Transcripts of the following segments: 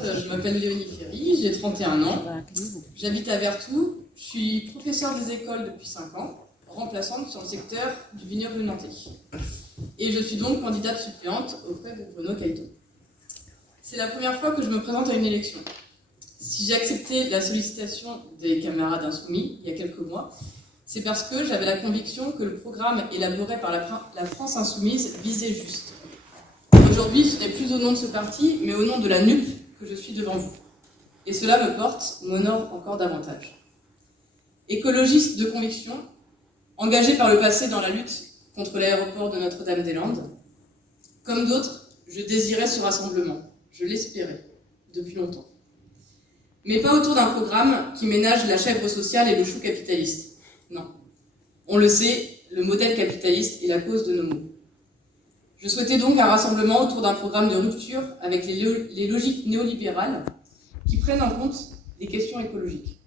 Je m'appelle Léonie Ferry, j'ai 31 ans, j'habite à Vertou, je suis professeure des écoles depuis 5 ans, remplaçante sur le secteur du vignoble nantais. Et je suis donc candidate suppléante auprès de Bruno Caïto. C'est la première fois que je me présente à une élection. Si j'ai accepté la sollicitation des camarades insoumis il y a quelques mois, c'est parce que j'avais la conviction que le programme élaboré par la France insoumise visait juste. Aujourd'hui, ce n'est plus au nom de ce parti, mais au nom de la NUP que je suis devant vous. Et cela me porte, m'honore encore davantage. Écologiste de conviction, engagé par le passé dans la lutte contre l'aéroport de Notre-Dame-des-Landes, comme d'autres, je désirais ce rassemblement, je l'espérais, depuis longtemps. Mais pas autour d'un programme qui ménage la chèvre sociale et le chou capitaliste. Non. On le sait, le modèle capitaliste est la cause de nos maux. Je souhaitais donc un rassemblement autour d'un programme de rupture avec les logiques néolibérales qui prennent en compte les questions écologiques.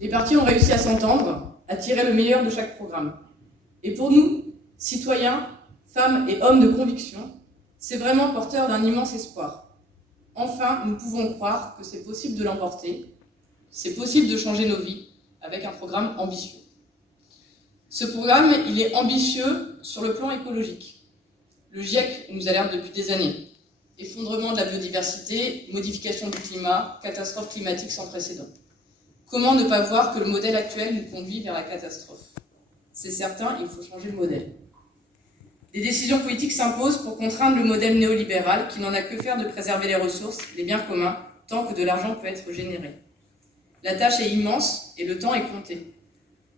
Les partis ont réussi à s'entendre, à tirer le meilleur de chaque programme. Et pour nous, citoyens, femmes et hommes de conviction, c'est vraiment porteur d'un immense espoir. Enfin, nous pouvons croire que c'est possible de l'emporter, c'est possible de changer nos vies avec un programme ambitieux. Ce programme, il est ambitieux sur le plan écologique. Le GIEC nous alerte depuis des années. Effondrement de la biodiversité, modification du climat, catastrophe climatique sans précédent. Comment ne pas voir que le modèle actuel nous conduit vers la catastrophe? C'est certain, il faut changer le modèle. Des décisions politiques s'imposent pour contraindre le modèle néolibéral qui n'en a que faire de préserver les ressources, les biens communs, tant que de l'argent peut être généré. La tâche est immense et le temps est compté.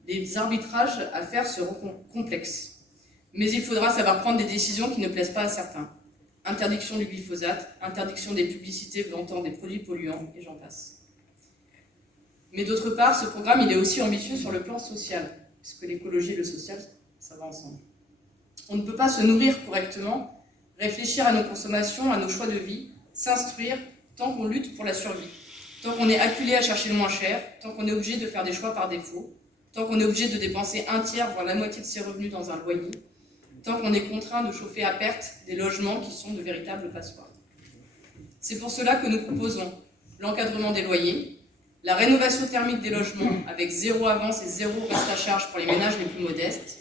Les arbitrages à faire seront complexes. Mais il faudra savoir prendre des décisions qui ne plaisent pas à certains. Interdiction du glyphosate, interdiction des publicités vantant des produits polluants, et j'en passe. Mais d'autre part, ce programme il est aussi ambitieux sur le plan social, puisque l'écologie et le social, ça va ensemble. On ne peut pas se nourrir correctement, réfléchir à nos consommations, à nos choix de vie, s'instruire tant qu'on lutte pour la survie, tant qu'on est acculé à chercher le moins cher, tant qu'on est obligé de faire des choix par défaut, tant qu'on est obligé de dépenser un tiers, voire la moitié de ses revenus dans un loyer, tant qu'on est contraint de chauffer à perte des logements qui sont de véritables passoires. C'est pour cela que nous proposons l'encadrement des loyers, la rénovation thermique des logements avec 0 avance et 0 reste à charge pour les ménages les plus modestes,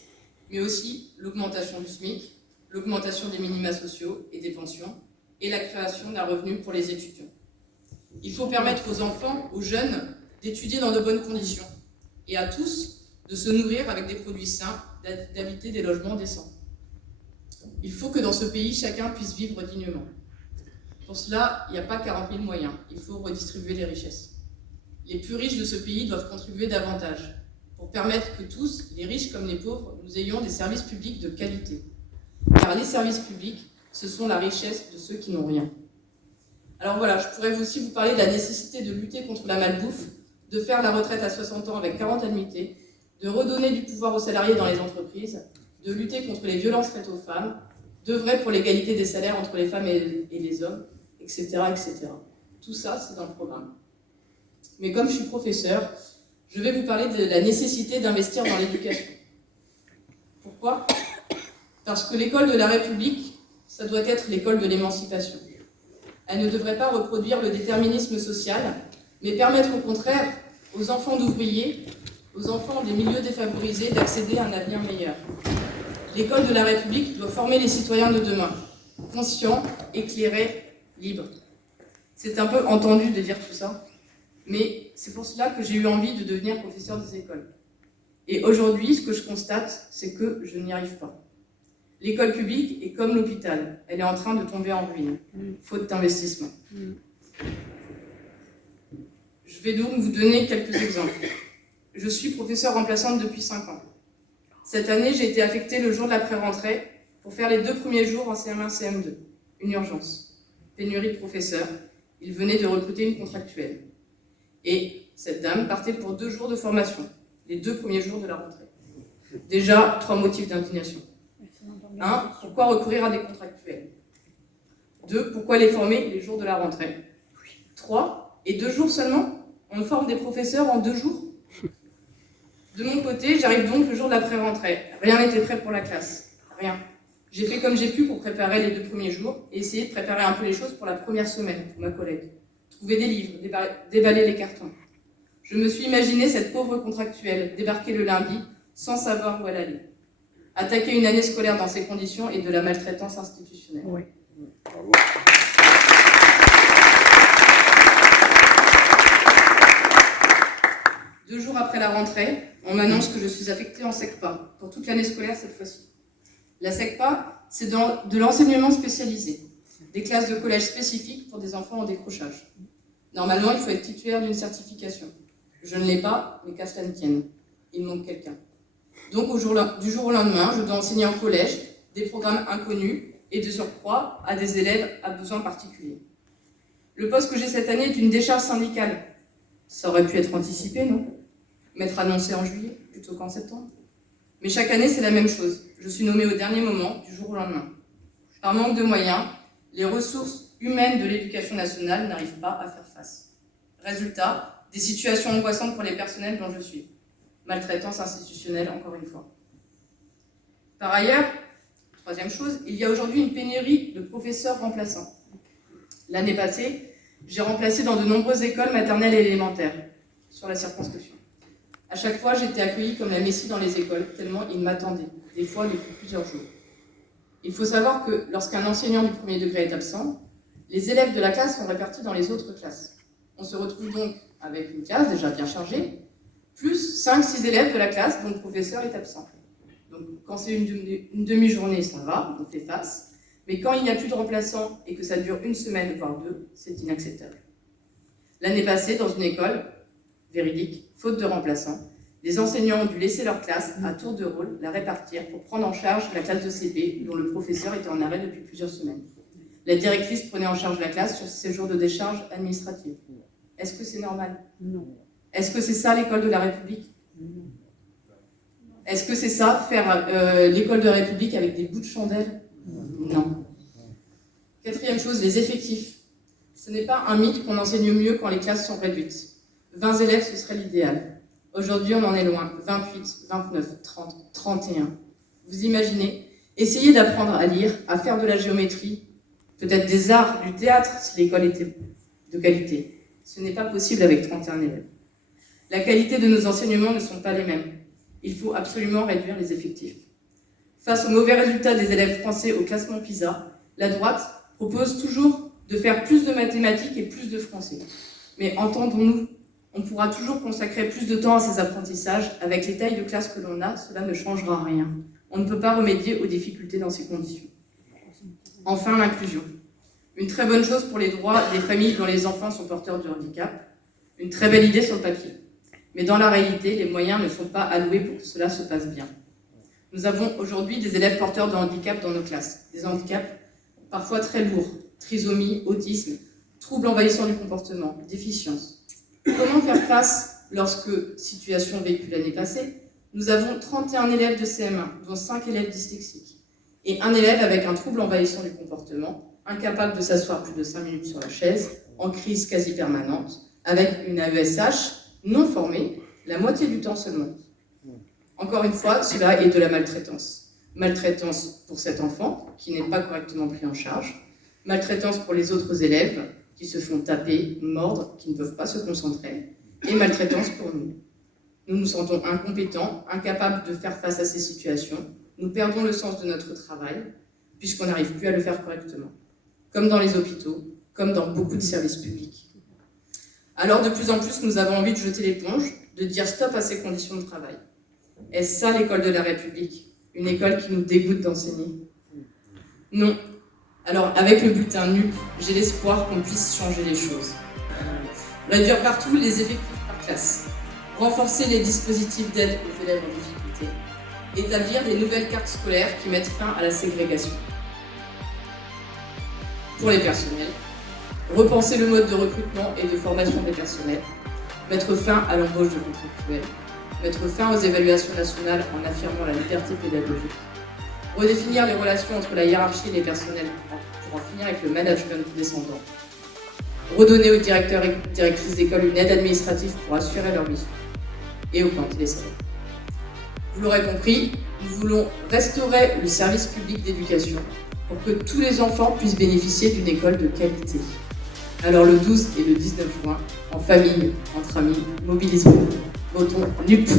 mais aussi l'augmentation du SMIC, l'augmentation des minima sociaux et des pensions, et la création d'un revenu pour les étudiants. Il faut permettre aux enfants, aux jeunes, d'étudier dans de bonnes conditions, et à tous de se nourrir avec des produits sains, d'habiter des logements décents. Il faut que dans ce pays, chacun puisse vivre dignement. Pour cela, il n'y a pas 40 000 moyens, il faut redistribuer les richesses. Les plus riches de ce pays doivent contribuer davantage, pour permettre que tous, les riches comme les pauvres, nous ayons des services publics de qualité. Car les services publics, ce sont la richesse de ceux qui n'ont rien. Alors voilà, je pourrais aussi vous parler de la nécessité de lutter contre la malbouffe, de faire la retraite à 60 ans avec 40 annuités, de redonner du pouvoir aux salariés dans les entreprises, de lutter contre les violences faites aux femmes, d'œuvrer pour l'égalité des salaires entre les femmes et les hommes, etc., etc. Tout ça, c'est dans le programme. Mais comme je suis professeur, je vais vous parler de la nécessité d'investir dans l'éducation. Pourquoi? Parce que l'école de la République, ça doit être l'école de l'émancipation. Elle ne devrait pas reproduire le déterminisme social, mais permettre au contraire aux enfants d'ouvriers, aux enfants des milieux défavorisés d'accéder à un avenir meilleur. L'école de la République doit former les citoyens de demain, conscients, éclairés, libres. C'est un peu entendu de dire tout ça, mais c'est pour cela que j'ai eu envie de devenir professeur des écoles. Et aujourd'hui, ce que je constate, c'est que je n'y arrive pas. L'école publique est comme l'hôpital, elle est en train de tomber en ruine, faute d'investissement. Je vais donc vous donner quelques exemples. Je suis professeure remplaçante depuis 5 ans. Cette année, j'ai été affectée le jour de la pré-rentrée pour faire les 2 premiers jours en CM1, CM2. Une urgence. Pénurie de professeurs. Ils venaient de recruter une contractuelle. Et cette dame partait pour 2 jours de formation, les 2 premiers jours de la rentrée. Déjà, 3 motifs d'indignation. 1. Pourquoi recourir à des contractuels? 2. Pourquoi les former les jours de la rentrée? 3. Et 2 jours seulement? On forme des professeurs en 2 jours? De mon côté, j'arrive donc le jour de la pré-rentrée. Rien n'était prêt pour la classe. Rien. J'ai fait comme j'ai pu pour préparer les 2 premiers jours et essayer de préparer un peu les choses pour la première semaine, pour ma collègue. Trouver des livres, déballer les cartons. Je me suis imaginé cette pauvre contractuelle débarquer le lundi sans savoir où elle allait. Attaquer une année scolaire dans ces conditions et de la maltraitance institutionnelle. Oui. Bravo. 2 jours après la rentrée, on m'annonce que je suis affectée en SECPA, pour toute l'année scolaire cette fois-ci. La SECPA, c'est de l'enseignement spécialisé, des classes de collège spécifiques pour des enfants en décrochage. Normalement, il faut être titulaire d'une certification. Je ne l'ai pas, mais qu'à cela ne tienne. Il manque quelqu'un. Donc, du jour au lendemain, je dois enseigner en collège, des programmes inconnus, et de surcroît à des élèves à besoins particuliers. Le poste que j'ai cette année est une décharge syndicale. Ça aurait pu être anticipé, non? M'être annoncé en juillet, plutôt qu'en septembre. Mais chaque année, c'est la même chose. Je suis nommée au dernier moment, du jour au lendemain. Par manque de moyens, les ressources humaines de l'éducation nationale n'arrivent pas à faire face. Résultat, des situations angoissantes pour les personnels dont je suis. Maltraitance institutionnelle, encore une fois. Par ailleurs, troisième chose, il y a aujourd'hui une pénurie de professeurs remplaçants. L'année passée, j'ai remplacé dans de nombreuses écoles maternelles et élémentaires, sur la circonscription. À chaque fois, j'étais accueillie comme la messie dans les écoles, tellement ils m'attendaient, des fois depuis plusieurs jours. Il faut savoir que lorsqu'un enseignant du premier degré est absent, les élèves de la classe sont répartis dans les autres classes. On se retrouve donc avec une classe déjà bien chargée, plus 5-6 élèves de la classe dont le professeur est absent. Donc quand c'est une demi-journée, ça va, on fait face. Mais quand il n'y a plus de remplaçants et que ça dure 1 semaine, voire 2, c'est inacceptable. L'année passée, dans une école, véridique, faute de remplaçants, les enseignants ont dû laisser leur classe à tour de rôle, la répartir pour prendre en charge la classe de CP dont le professeur était en arrêt depuis plusieurs semaines. La directrice prenait en charge la classe sur ses jours de décharge administrative. Est-ce que c'est normal? Non. Est-ce que c'est ça l'école de la République? Non. Est-ce que c'est ça, faire l'école de la République avec des bouts de chandelle? Non. Quatrième chose, les effectifs. Ce n'est pas un mythe qu'on enseigne mieux quand les classes sont réduites. 20 élèves, ce serait l'idéal. Aujourd'hui, on en est loin. 28, 29, 30, 31. Vous imaginez? Essayez d'apprendre à lire, à faire de la géométrie, peut-être des arts, du théâtre, si l'école était de qualité. Ce n'est pas possible avec 31 élèves. La qualité de nos enseignements ne sont pas les mêmes. Il faut absolument réduire les effectifs. Face aux mauvais résultats des élèves français au classement PISA, la droite propose toujours de faire plus de mathématiques et plus de français. Mais entendons-nous, on pourra toujours consacrer plus de temps à ces apprentissages. Avec les tailles de classe que l'on a, cela ne changera rien. On ne peut pas remédier aux difficultés dans ces conditions. Enfin, l'inclusion. Une très bonne chose pour les droits des familles dont les enfants sont porteurs de handicap. Une très belle idée sur le papier. Mais dans la réalité, les moyens ne sont pas alloués pour que cela se passe bien. Nous avons aujourd'hui des élèves porteurs de handicap dans nos classes. Des handicaps parfois très lourds. Trisomie, autisme, troubles envahissants du comportement, déficience. Comment faire face lorsque, situation vécue l'année passée, nous avons 31 élèves de CM1, dont 5 élèves dyslexiques, et un élève avec un trouble envahissant du comportement, incapable de s'asseoir plus de 5 minutes sur la chaise, en crise quasi permanente, avec une AESH non formée, la moitié du temps seulement. Encore une fois, cela est de la maltraitance. Maltraitance pour cet enfant, qui n'est pas correctement pris en charge, maltraitance pour les autres élèves, qui se font taper, mordre, qui ne peuvent pas se concentrer, et maltraitance pour nous. Nous nous sentons incompétents, incapables de faire face à ces situations, nous perdons le sens de notre travail, puisqu'on n'arrive plus à le faire correctement. Comme dans les hôpitaux, comme dans beaucoup de services publics. Alors de plus en plus, nous avons envie de jeter l'éponge, de dire stop à ces conditions de travail. Est-ce ça l'école de la République? Une école qui nous dégoûte d'enseigner? Non. Alors avec le bulletin NUP, j'ai l'espoir qu'on puisse changer les choses. Réduire partout les effectifs par classe. Renforcer les dispositifs d'aide aux élèves en difficulté. Établir des nouvelles cartes scolaires qui mettent fin à la ségrégation. Pour les personnels, repenser le mode de recrutement et de formation des personnels, mettre fin à l'embauche de contractuels, mettre fin aux évaluations nationales en affirmant la liberté pédagogique, redéfinir les relations entre la hiérarchie et les personnels pour en finir avec le management descendant, redonner aux directeurs et directrices d'école une aide administrative pour assurer leur mission, et augmenter les salaires. Vous l'aurez compris, Nous voulons restaurer le service public d'éducation pour que tous les enfants puissent bénéficier d'une école de qualité. Alors le 12 et le 19 juin, en famille, entre amis, mobilisons-nous. Votons NUP.